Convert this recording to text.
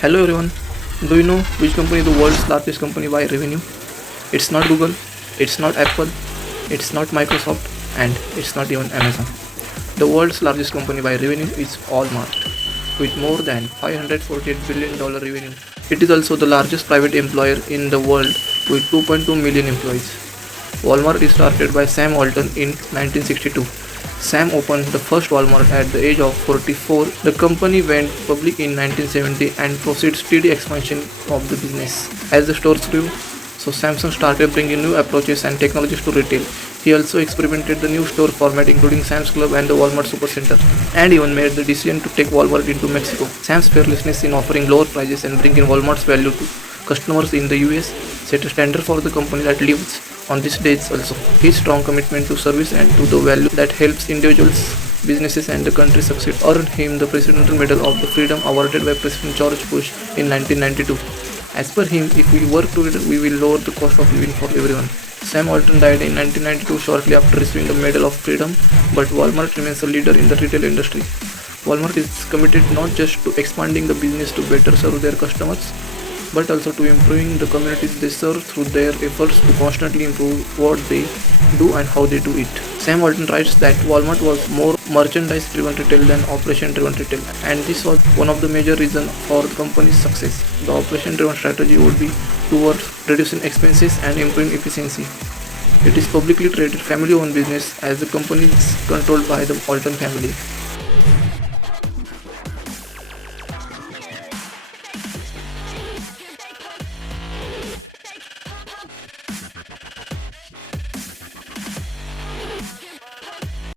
Hello everyone. Do you know which company is the world's largest company by revenue? It's not Google, it's not Apple, it's not Microsoft, and it's not even Amazon. The world's largest company by revenue is Walmart, with more than $548 billion revenue. It is also the largest private employer in the world with 2.2 million employees. Walmart is started by Sam Walton in 1962. Sam opened the first Walmart at the age of 44. The company went public in 1970 and proceeded steady expansion of the business. As the stores grew, so Samsung started bringing new approaches and technologies to retail. He also experimented the new store format including Sam's Club and the Walmart Supercenter, and even made the decision to take Walmart into Mexico. Sam's fearlessness in offering lower prices and bringing Walmart's value to customers in the US set a standard for the company that lives on these days also. His strong commitment to service and to the value that helps individuals, businesses and the country succeed earned him the Presidential Medal of the Freedom awarded by President George Bush in 1992. As per him, if we work together, we will lower the cost of living for everyone. Sam Walton died in 1992 shortly after receiving the Medal of Freedom, but Walmart remains a leader in the retail industry. Walmart is committed not just to expanding the business to better serve their customers, but also to improving the communities they serve through their efforts to constantly improve what they do and how they do it. Sam Walton writes that Walmart was more merchandise driven retail than operation driven retail, and this was one of the major reasons for the company's success. The operation driven strategy would be towards reducing expenses and improving efficiency. It is publicly traded family owned business as the company is controlled by the Walton family.